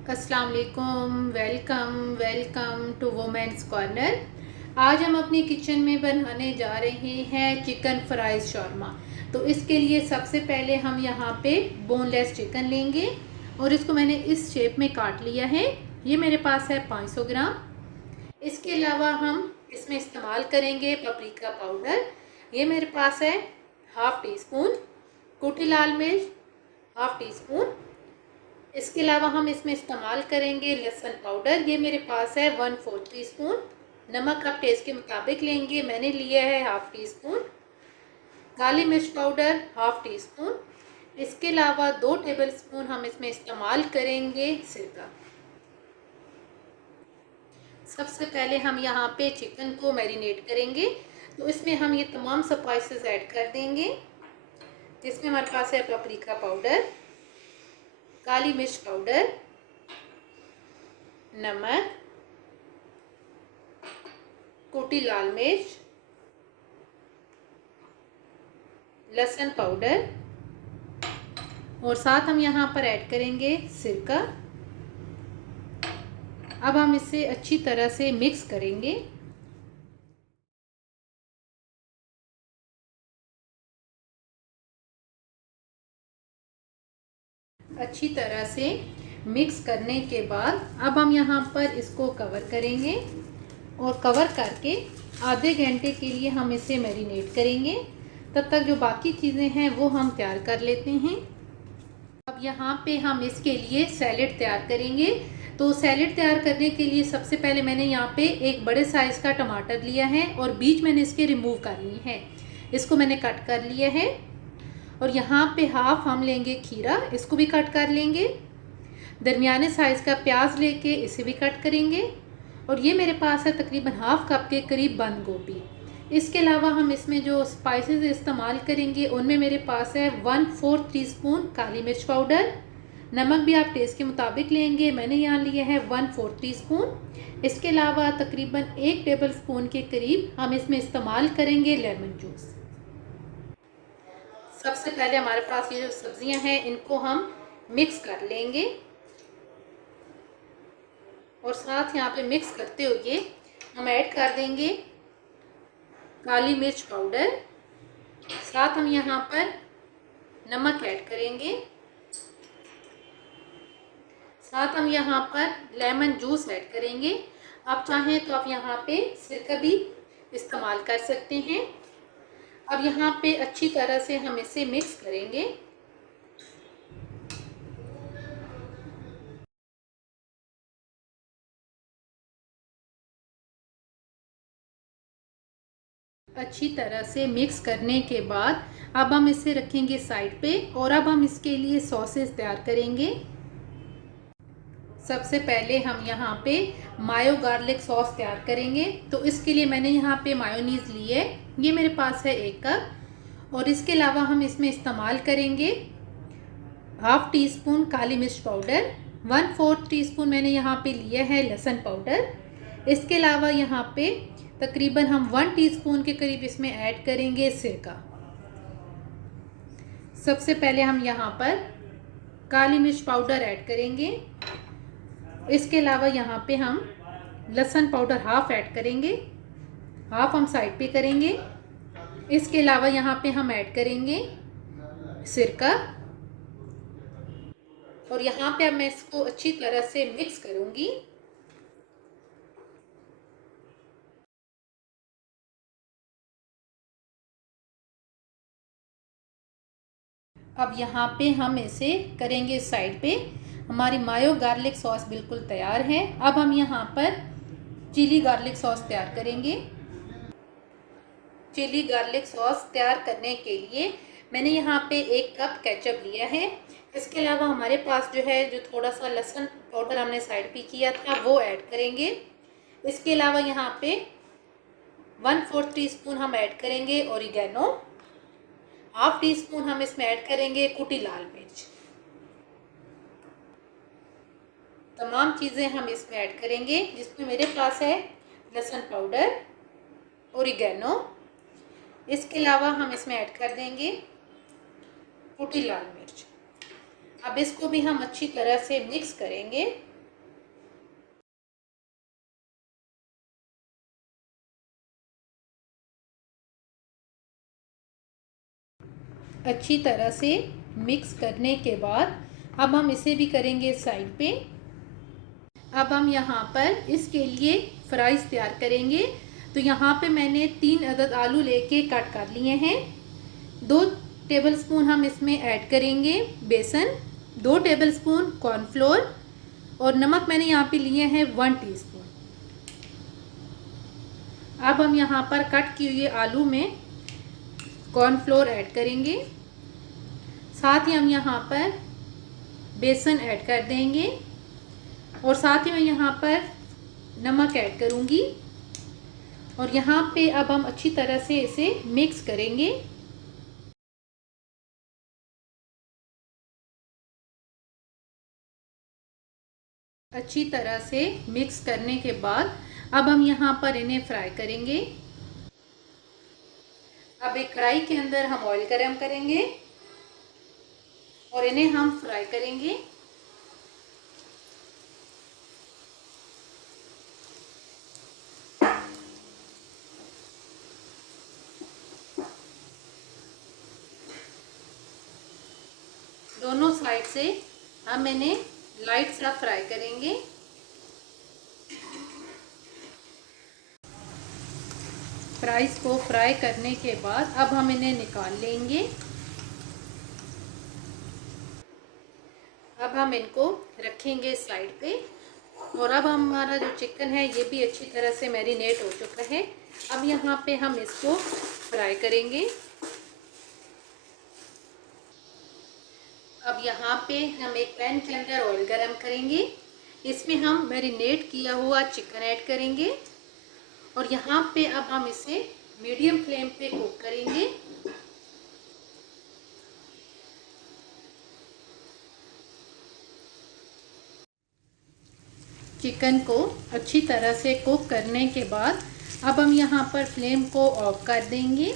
अस्सलाम वालेकुम। Welcome welcome to women's corner. आज हम अपनी किचन में बनाने जा रहे हैं चिकन फ्राइज शॉर्मा। तो इसके लिए सबसे पहले हम यहाँ पे बोनलेस चिकन लेंगे और इसको मैंने इस शेप में काट लिया है। ये मेरे पास है 500 ग्राम। इसके अलावा हम इसमें इस्तेमाल करेंगे पपरिका पाउडर। ये मेरे पास है हाफ़ टी स्पून। कुटी लाल मिर्च हाफ़ टी स्पून। इसके अलावा हम इसमें इस्तेमाल करेंगे लहसुन पाउडर। ये मेरे पास है 1/4 टी स्पून। नमक आप टेस्ट के मुताबिक लेंगे, मैंने लिया है हाफ़ टी स्पून। काली मिर्च पाउडर हाफ़ टी स्पून। इसके अलावा 2 टेबल स्पून हम इसमें इस्तेमाल करेंगे सिरका। सबसे पहले हम यहाँ पे चिकन को मैरिनेट करेंगे, तो इसमें हम ये तमाम स्पाइसेस ऐड कर देंगे। जिसमें हमारे पास है पपरिका पाउडर, काली मिर्च पाउडर, नमक, कुटी लाल मिर्च, लहसुन पाउडर और साथ हम यहाँ पर ऐड करेंगे सिरका। अब हम इसे अच्छी तरह से मिक्स करेंगे। अच्छी तरह से मिक्स करने के बाद अब हम यहाँ पर इसको कवर करेंगे और कवर करके आधे घंटे के लिए हम इसे मैरिनेट करेंगे। तब तक जो बाकी चीज़ें हैं वो हम तैयार कर लेते हैं। अब यहाँ पे हम इसके लिए सैलेड तैयार करेंगे। तो सैलेड तैयार करने के लिए सबसे पहले मैंने यहाँ पे एक बड़े साइज़ का टमाटर लिया है और बीज मैंने इसके रिमूव कर ली है। इसको मैंने कट कर लिया है। और यहाँ पे हाफ हम लेंगे खीरा, इसको भी कट कर लेंगे। दरमियाने साइज़ का प्याज लेके इसे भी कट करेंगे। और ये मेरे पास है तकरीबन हाफ कप के करीब बंद गोभी। इसके अलावा हम इसमें जो स्पाइसेस इस्तेमाल करेंगे उनमें मेरे पास है 1/4 टीस्पून काली मिर्च पाउडर। नमक भी आप टेस्ट के मुताबिक लेंगे, मैंने यहाँ लिया है 1/4 टीस्पून। इसके अलावा तकरीबन 1 टेबल स्पून के करीब हम इसमें इस्तेमाल करेंगे लेमन जूस। सबसे पहले हमारे पास ये जो सब्जियां हैं इनको हम मिक्स कर लेंगे और साथ यहाँ पे मिक्स करते हुए हम ऐड कर देंगे काली मिर्च पाउडर। साथ हम यहाँ पर नमक ऐड करेंगे। साथ हम यहाँ पर लेमन जूस ऐड करेंगे। आप चाहें तो आप यहाँ पे सिरका भी इस्तेमाल कर सकते हैं। अब यहाँ पे अच्छी तरह से हम इसे मिक्स करेंगे। अच्छी तरह से मिक्स करने के बाद अब हम इसे रखेंगे साइड पे और अब हम इसके लिए सॉसेस तैयार करेंगे। सबसे पहले हम यहाँ पे मायो गार्लिक सॉस तैयार करेंगे। तो इसके लिए मैंने यहाँ पे मायोनीज़ ली है, ये मेरे पास है 1 कप। और इसके अलावा हम इसमें इस्तेमाल करेंगे हाफ़ टी स्पून काली मिर्च पाउडर, 1/4 टीस्पून मैंने यहाँ पे लिया है लहसुन पाउडर। इसके अलावा यहाँ पे तकरीबन हम 1 टीस्पून के करीब इसमें ऐड करेंगे सिरका। सबसे पहले हम यहाँ पर काली मिर्च पाउडर ऐड करेंगे। इसके अलावा यहाँ पे हम लहसुन पाउडर हाफ़ ऐड करेंगे, हाफ़ हम साइड पे करेंगे। इसके अलावा यहाँ पे हम ऐड करेंगे सिरका और यहाँ पे अब मैं इसको अच्छी तरह से मिक्स करूँगी। अब यहाँ पे हम इसे करेंगे साइड पे। हमारी मायो गार्लिक सॉस बिल्कुल तैयार है। अब हम यहाँ पर चिली गार्लिक सॉस तैयार करेंगे। चिली गार्लिक सॉस तैयार करने के लिए मैंने यहाँ पे 1 कप केचप लिया है। इसके अलावा हमारे पास जो है जो थोड़ा सा लहसुन पाउडर हमने साइड पे किया था वो ऐड करेंगे। इसके अलावा यहाँ पे 1/4 टीस्पून हम ऐड करेंगे ओरिगेनो। हाफ़ टी स्पून हम इसमें ऐड करेंगे कुटी लाल मिर्च। तमाम चीज़ें हम इसमें ऐड करेंगे, जिसमें मेरे पास है लहसुन पाउडर, ओरिगेनो। इसके अलावा हम इसमें ऐड कर देंगे कुटी लाल मिर्च। अब इसको भी हम अच्छी तरह से मिक्स करेंगे। अच्छी तरह से मिक्स करने के बाद अब हम इसे भी करेंगे साइड पे। अब हम यहाँ पर इसके लिए फ्राइज़ तैयार करेंगे। तो यहाँ पे मैंने 3 अदद आलू लेके कट कर लिए हैं। 2 टेबलस्पून हम इसमें ऐड करेंगे बेसन, 2 टेबलस्पून कॉर्नफ्लोर और नमक मैंने यहाँ पे लिए हैं 1 टीस्पून। अब हम यहाँ पर कट किए हुए आलू में कॉर्नफ्लोर ऐड करेंगे, साथ ही हम यहाँ पर बेसन ऐड कर देंगे और साथ ही मैं यहाँ पर नमक ऐड करूँगी और यहाँ पे अब हम अच्छी तरह से इसे मिक्स करेंगे। अच्छी तरह से मिक्स करने के बाद अब हम यहाँ पर इन्हें फ्राई करेंगे। अब एक कढ़ाई के अंदर हम ऑयल गरम करेंगे और इन्हें हम फ्राई करेंगे। दोनों साइड से हम इन्हें लाइट सा फ्राई करेंगे। फ्राइज को फ्राई करने के बाद अब हम इन्हें निकाल लेंगे। अब हम इनको रखेंगे साइड पे और अब हमारा जो चिकन है ये भी अच्छी तरह से मैरिनेट हो चुका है। अब यहाँ पे हम इसको फ्राई करेंगे। अब यहाँ पे हम एक पैन के अंदर ऑयल गरम करेंगे, इसमें हम मैरिनेट किया हुआ चिकन ऐड करेंगे और यहाँ पे अब हम इसे मीडियम फ्लेम पे कुक करेंगे। चिकन को अच्छी तरह से कुक करने के बाद अब हम यहाँ पर फ्लेम को ऑफ कर देंगे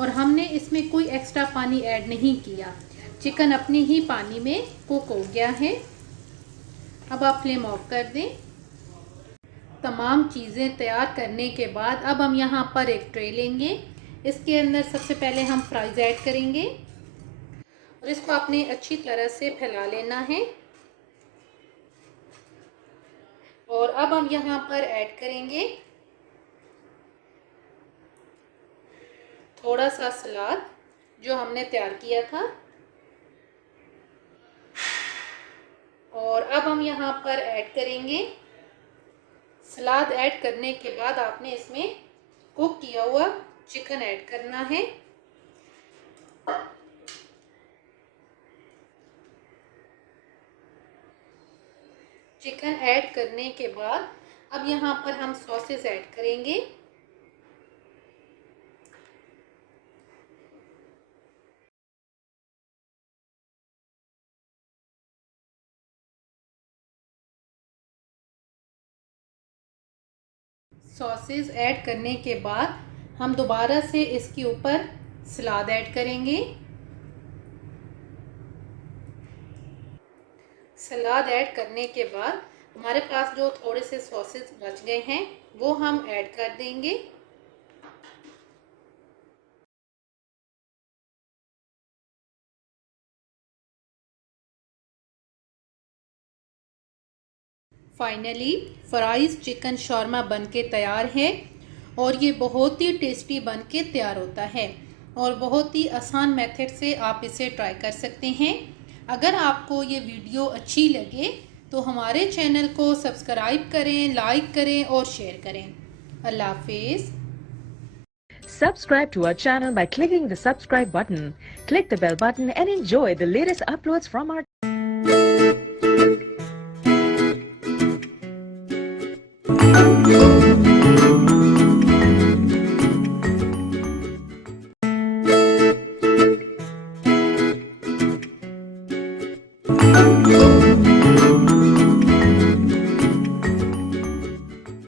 और हमने इसमें कोई एक्स्ट्रा पानी ऐड नहीं किया। चिकन अपने ही पानी में कुक हो गया है। अब आप फ्लेम ऑफ कर दें। तमाम चीज़ें तैयार करने के बाद अब हम यहाँ पर एक ट्रे लेंगे। इसके अंदर सबसे पहले हम फ्राइज़ ऐड करेंगे और इसको आपने अच्छी तरह से फैला लेना है। और अब हम यहाँ पर ऐड करेंगे थोड़ा सा सलाद जो हमने तैयार किया था और अब हम यहाँ पर ऐड करेंगे। सलाद ऐड करने के बाद आपने इसमें कुक किया हुआ चिकन ऐड करना है। चिकन ऐड करने के बाद अब यहाँ पर हम सॉसेस ऐड करेंगे। सॉसेस ऐड करने के बाद हम दोबारा से इसके ऊपर सलाद ऐड करेंगे। सलाद ऐड करने के बाद हमारे पास जो थोड़े से सॉसेस बच गए हैं वो हम ऐड कर देंगे। फाइनली फ्राइज़ चिकन शॉर्मा बनके तैयार है और ये बहुत ही टेस्टी बनके तैयार होता है और बहुत ही आसान मेथड से आप इसे ट्राई कर सकते हैं। अगर आपको ये वीडियो अच्छी लगे तो हमारे चैनल को सब्सक्राइब करें, लाइक करें और शेयर करें। अल्लाह हाफिज़। Subscribe to our channel by clicking the subscribe button. Click the bell button and enjoy the latest uploads from our